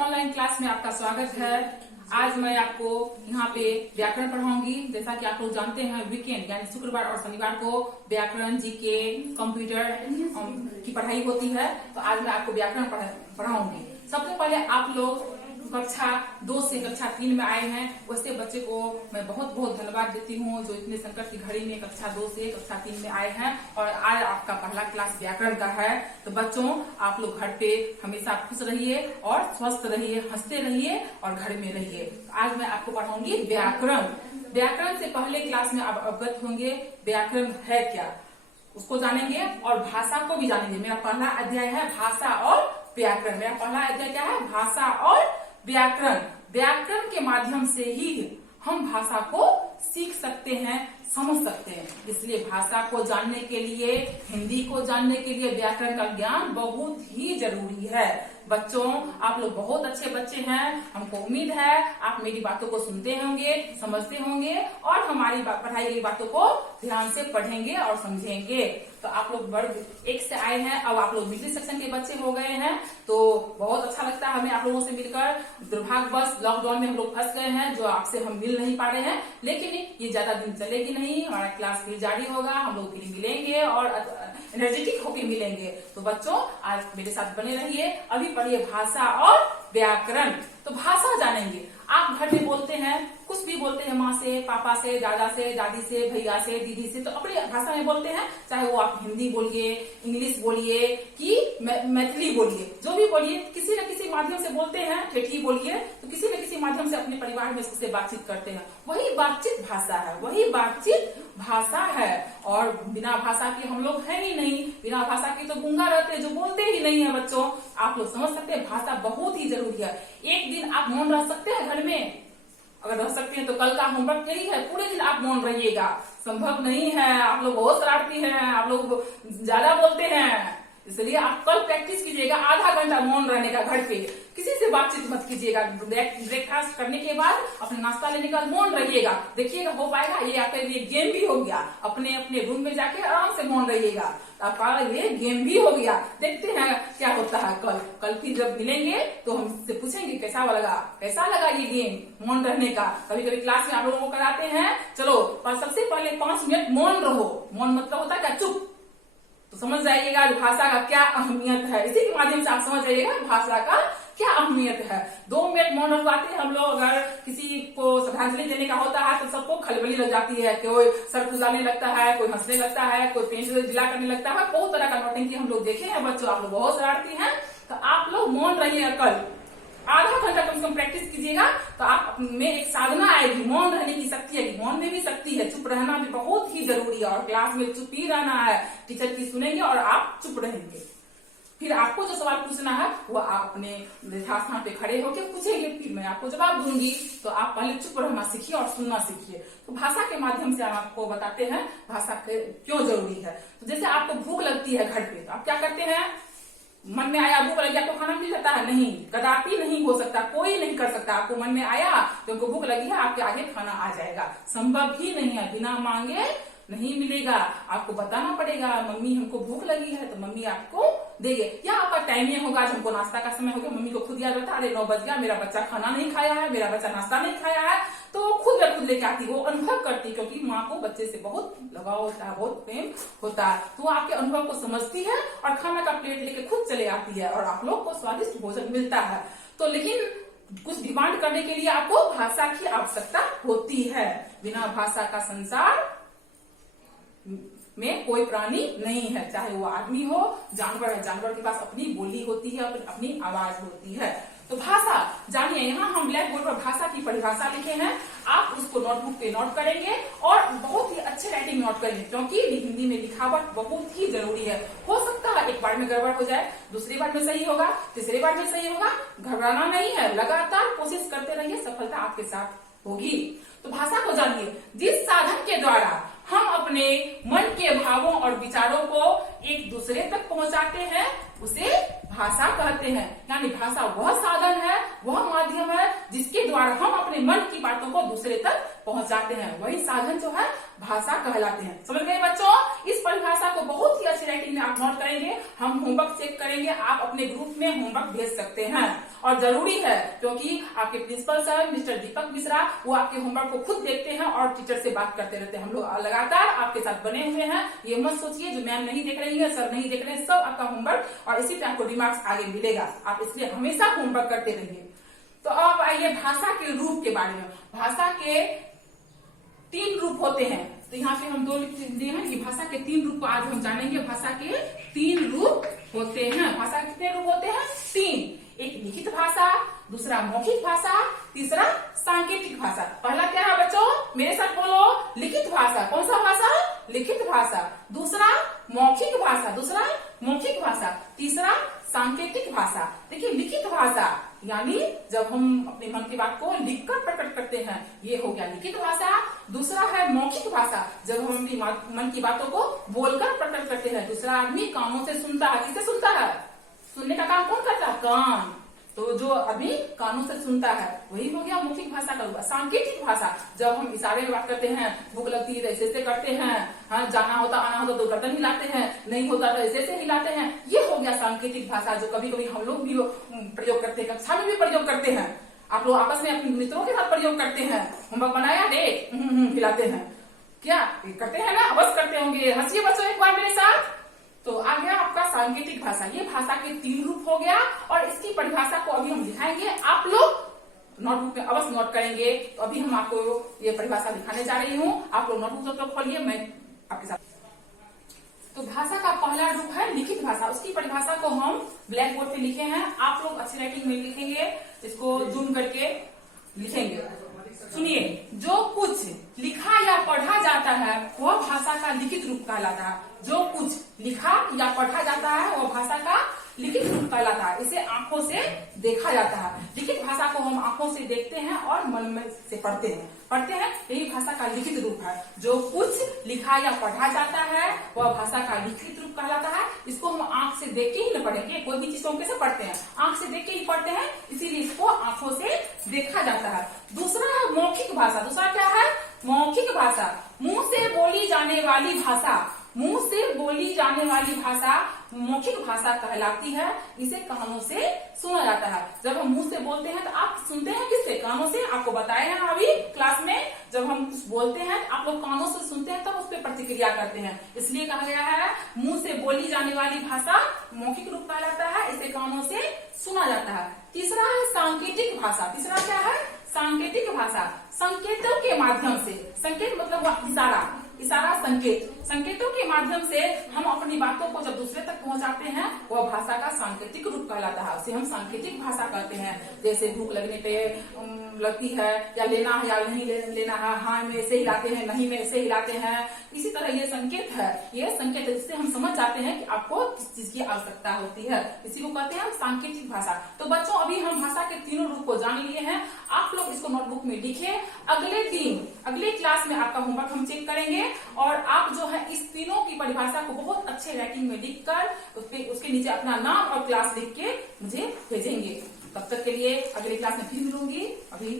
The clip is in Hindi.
ऑनलाइन क्लास में आपका स्वागत है। आज मैं आपको यहाँ पे व्याकरण पढ़ाऊंगी। जैसा कि आप लोग जानते हैं, वीकेंड यानी शुक्रवार और शनिवार को व्याकरण, जीके, कंप्यूटर की पढ़ाई होती है। तो आज मैं आपको व्याकरण पढ़ाऊंगी। सबसे पहले आप लोग कक्षा 2 से कक्षा 3 में आए हैं, वैसे बच्चे को मैं बहुत बहुत धन्यवाद देती हूँ जो इतने संकट की घड़ी में कक्षा 2 से कक्षा 3 में आए हैं। और आज आपका पहला क्लास व्याकरण का है। तो बच्चों, आप लोग घर पे हमेशा खुश रहिए और स्वस्थ रहिए, हंसते रहिए और घर में रहिए। आज मैं आपको पढ़ाऊंगी व्याकरण। व्याकरण से पहले क्लास में आप अवगत होंगे व्याकरण है क्या, उसको जानेंगे और भाषा को भी जानेंगे। मेरा पहला अध्याय है भाषा और व्याकरण। मेरा पहला अध्याय क्या है? भाषा और व्याकरण। व्याकरण के माध्यम से ही हम भाषा को सीख सकते हैं, समझ सकते हैं। इसलिए भाषा को जानने के लिए, हिंदी को जानने के लिए व्याकरण का ज्ञान बहुत ही जरूरी है। बच्चों, आप लोग बहुत अच्छे बच्चे हैं। हमको उम्मीद है आप मेरी बातों को सुनते होंगे, समझते होंगे और हमारी पढ़ाई गई बातों को ध्यान से पढ़ेंगे और समझेंगे। तो आप लोग वर्ग 1 से आए हैं, अब आप लोग मिडिल सेक्शन के बच्चे हो गए हैं। तो बहुत अच्छा लगता है हमें आप लोगों से मिलकर। दुर्भाग्यवश लॉकडाउन में हम लोग फंस गए हैं, जो आपसे हम मिल नहीं पा रहे हैं। लेकिन ये ज्यादा दिन चलेगी नहीं, हमारा क्लास फिर जारी होगा, हम लोग फिर मिलेंगे और एनर्जेटिक होके मिलेंगे। तो बच्चों, आज मेरे साथ बने रहिए। अभी पढ़िए भाषा और व्याकरण। तो भाषा जानेंगे। आप घर में बोलते हैं, कुछ भी बोलते हैं, माँ से, पापा से, दादा से, दादी से, भैया से, दीदी से, तो अपनी भाषा में बोलते हैं। चाहे वो आप हिंदी बोलिए, इंग्लिश बोलिए कि मैथिली बोलिए, जो भी बोलिए, किसी न किसी माध्यम से बोलते हैं। ठेठी बोलिए, तो किसी न किसी माध्यम से अपने परिवार में उससे बातचीत करते हैं। वही बातचीत भाषा है, वही बातचीत भाषा है। और बिना भाषा के हम लोग हैं ही नहीं। बिना भाषा के तो गूंगा रहते हैं, जो बोलते ही नहीं है। बच्चों, आप लोग समझ सकते हैं भाषा बहुत ही जरूरी है। एक दिन आप मौन रह सकते हैं घर में? अगर रह सकते हैं तो कल का होमवर्क यही है, पूरे दिन आप मौन रहिएगा। संभव नहीं है, आप लोग बहुत शरारती हैं, आप लोग ज्यादा बोलते हैं। इसलिए आप कल प्रैक्टिस कीजिएगा, आधा घंटा मौन रहने का घर पे। किसी से बातचीत मत कीजिएगा। ब्रेकफास्ट करने के बाद अपने नाश्ता लेने का मौन रहिएगा। देखिएगा हो पाएगा। ये आपके लिए गेम भी हो गया। अपने अपने रूम में जाके आराम से मौन रहिएगा। आपका ये गेम भी हो गया। देखते हैं क्या होता है कल फिर जब मिलेंगे तो हम इससे पूछेंगे कैसा लगा ये गेम मौन रहने का। कभी कभी क्लास में आप लोगों को कराते हैं। चलो, पर सबसे पहले 5 मिनट मौन रहो। मौन मतलब होता है क्या? चुप। तो समझ जाइएगा भाषा का क्या अहमियत है। इसी के माध्यम से आप समझ जाइएगा भाषा का क्या अहमियत है। 2 मिनट मौन रखवाते हैं हम लोग। अगर किसी को श्रद्धांजलि देने का होता है तो सबको खलबली लग जाती है। कोई सर खुजाने लगता है, कोई हंसने लगता है, कोई पेंट से जिला करने लगता है। बहुत तरह का नौटंकी हम लोग देखे हैं। बच्चों, आप लोग बहुत शरारती हैं। तो आप लोग मौन रहिएगा। कल आधा घंटा कम से कम प्रैक्टिस कीजिएगा तो आप में एक साधना आएगी। मौन रहने की शक्ति आएगी। मौन में भी शक्ति है, चुप रहना भी बहुत ही जरूरी है। और क्लास में चुप ही रहना है। टीचर की सुनेंगे और आप चुप रहेंगे। फिर आपको जो सवाल पूछना है वो आप अपने यथास्थान पे खड़े होकर पूछेंगे, फिर मैं आपको जवाब दूंगी। तो आप पहले चुप रहना सीखिए और सुनना सीखिए। तो भाषा के माध्यम से हम आपको बताते हैं भाषा क्यों जरूरी है। तो जैसे आपको भूख लगती है घर पे, तो आप क्या करते हैं? मन में आया भूख लगी, आपको खाना मिल जाता है? नहीं, कदापि नहीं हो सकता, कोई नहीं कर सकता। आपको मन में आया तो आपको भूख लगी है, आपके आगे खाना आ जाएगा। संभव ही नहीं है, बिना मांगे नहीं मिलेगा। आपको बताना पड़ेगा मम्मी हमको भूख लगी है, तो मम्मी आपको देंगे। या आपका टाइम ये होगा, जब हमको नाश्ता का समय हो गया, मम्मी को खुद याद रहता है, अरे 9 बज गया, मेरा बच्चा खाना नहीं खाया है, मेरा बच्चा नाश्ता नहीं खाया है। तो खुद लेके आती, वो अनुभव करती, क्योंकि माँ को बच्चे से बहुत लगाव होता है, बहुत प्रेम होता है। तो वो आपके अनुभव को समझती है और खाना का प्लेट लेके खुद चले आती है और आप लोग को स्वादिष्ट भोजन मिलता है। तो लेकिन कुछ डिमांड करने के लिए आपको भाषा की आवश्यकता होती है। बिना भाषा का संसार में कोई प्राणी नहीं है। चाहे वो आदमी हो, जानवर है, जानवर के पास अपनी बोली होती है, अपनी आवाज होती है। तो भाषा जानिए। यहाँ हम ब्लैक बोर्ड पर भाषा की परिभाषा लिखे हैं। आप उसको नोटबुक पे नोट करेंगे और बहुत ही अच्छे राइटिंग में नोट करेंगे, क्योंकि हिंदी में लिखावट बहुत ही जरूरी है। हो सकता है एक बार में गड़बड़ हो जाए, दूसरी बार में सही होगा, तीसरी बार में सही होगा। घबराना नहीं है, लगातार कोशिश करते रहिए, सफलता आपके साथ होगी। तो भाषा को जानिए। जिस साधन के द्वारा हम अपने मन के भावों और विचारों को एक दूसरे तक पहुंचाते हैं उसे भाषा कहते हैं। यानी भाषा वह साधन है, वह माध्यम है जिसके द्वारा हम अपने मन की बातों को दूसरे तक पहुंचाते हैं। वही साधन जो है भाषा कहलाते हैं। समझ गए बच्चों? इस परिभाषा को बहुत ही अच्छी राइटिंग में आप नोट करेंगे। हम होमवर्क चेक करेंगे, आप अपने ग्रुप में होमवर्क भेज सकते हैं। और जरूरी है क्योंकि आपके प्रिंसिपल सर मिस्टर दीपक मिश्रा वो आपके होमवर्क को खुद देखते हैं और टीचर से बात करते रहते हैं। हम लोग लगातार आपके साथ बने हुए हैं, ये मत सोचिए जो मैम नहीं देख रही है, सर नहीं देख रहे हैं, सब आपका होमवर्क और इसी पे आपको रिमार्क्स आगे मिलेगा। आप इसलिए हमेशा होमवर्क करते रहिए। तो अब आइए भाषा के रूप के बारे में। भाषा के 3 रूप होते हैं, तो यहाँ पे हम 2 लिख दिए हैं कि भाषा के 3 रूप को आज हम जानेंगे। भाषा के 3 रूप होते हैं। भाषा के कितने रूप होते हैं? 3। एक लिखित भाषा, दूसरा मौखिक भाषा, तीसरा सांकेतिक भाषा। पहला क्या है बच्चों? मेरे साथ बोलो, लिखित भाषा। कौन सा भाषा? लिखित भाषा। दूसरा मौखिक भाषा, दूसरा मौखिक भाषा, तीसरा सांकेतिक भाषा। देखिए लिखित भाषा यानी जब हम अपने मन की बात को लिखकर प्रकट करते हैं, ये हो गया लिखित भाषा। दूसरा है मौखिक भाषा, जब हम अपनी मन की बातों को बोलकर प्रकट करते हैं। दूसरा आदमी कानों से सुनता है। किससे सुनता है? सुनने का काम कौन करता है? कान। तो जो आदमी कानों से सुनता है वही हो गया मौखिक भाषा का रूप। सांकेतिक भाषा, जब हम इशारे में बात करते हैं, भूख लगती है तो ऐसे करते हैं, हाँ जाना होता आना होता तो गर्दन हिलाते हैं, नहीं होता तो ऐसे हिलाते हैं, ये हो गया सांकेतिक भाषा जो कभी कभी हम लोग भी प्रयोग करते हैं, कक्षा में भी प्रयोग करते हैं। आप लोग आपस में अपने मित्रों के साथ प्रयोग करते हैं। होमवर्क बनाया दे हिलाते हैं, क्या करते हैं ना? अवश्य करते होंगे। हंसिए बच्चों एक बार मेरे साथ। तो आ गया आपका सांकेतिक भाषा। ये भाषा के 3 रूप हो गया और इसकी परिभाषा को अभी हम दिखाएंगे। आप लोग नोटबुक में अवश्य नोट करेंगे। तो अभी हम आपको ये परिभाषा दिखाने जा रही हूँ। आप लोग नोटबुक तो खोलिए, मैं आपके साथ। तो भाषा का पहला रूप है लिखित भाषा। उसकी परिभाषा को हम ब्लैक बोर्ड पे लिखे हैं। आप लोग अच्छी राइटिंग में लिखेंगे, इसको जूम करके लिखेंगे। सुनिए, जो कुछ लिखा या पढ़ा जाता है वह भाषा का लिखित रूप कहलाता है। जो कुछ लिखा या पढ़ा जाता है वह भाषा का लिखित रूप कहलाता है। इसे आंखों से देखा जाता है। लिखित भाषा को हम आंखों से देखते हैं और मन में से पढ़ते हैं, यही भाषा का लिखित रूप है। जो कुछ लिखा या पढ़ा जाता है वह भाषा का लिखित रूप कहलाता है। इसको हम आंख से देख के ही न पढ़ेंगे, कोई भी चीज को कैसे पढ़ते हैं? आंख से देख के ही पढ़ते हैं, इसीलिए इसको आंखों से देखा जाता है। दूसरा है मौखिक भाषा। दूसरा क्या है? मौखिक भाषा, मुंह से बोली जाने वाली भाषा। मुंह से बोली जाने वाली भाषा मौखिक भाषा कहलाती है। इसे कानों से सुना जाता है। जब हम मुंह से बोलते हैं तो आप सुनते हैं किससे? कानों से। आपको बताए हैं अभी क्लास में, जब हम कुछ बोलते हैं आप लोग कानों से सुनते हैं तब उस पर प्रतिक्रिया करते हैं। इसलिए कहा गया है मुंह से बोली जाने वाली भाषा मौखिक रूप कहलाता है, इसे कानों से सुना जाता है। तीसरा है सांकेतिक भाषा। तीसरा क्या है? सांकेतिक भाषा। संकेतों के माध्यम से, संकेत मतलब इशारा, इशारा संकेत, संकेतों के माध्यम से हम अपनी बातों को जब दूसरे तक पहुंचाते हैं वह भाषा का सांकेतिक रूप कहलाता है। उसे हम सांकेतिक भाषा कहते हैं। जैसे भूख लगने पे लगती है, या लेना है या नहीं लेना है, हाँ में ऐसे हिलाते हैं, नहीं में ऐसे हिलाते हैं। इसी तरह ये संकेत है, ये संकेत है जिससे हम समझ जाते हैं कि आपको किस चीज की आवश्यकता होती है। इसी को कहते हैं हम सांकेतिक भाषा। तो बच्चों अभी हम भाषा के 3 रूप को जान लिए हैं। आप लोग इसको नोटबुक में लिखे। अगले क्लास में आपका होमवर्क हम चेक करेंगे और आप जो है इस तीनों की परिभाषा को बहुत अच्छे राइटिंग में लिखकर उसके नीचे अपना नाम और क्लास लिख के मुझे भेजेंगे। तब तक के लिए अगली क्लास में फिर मिलूंगी। अभी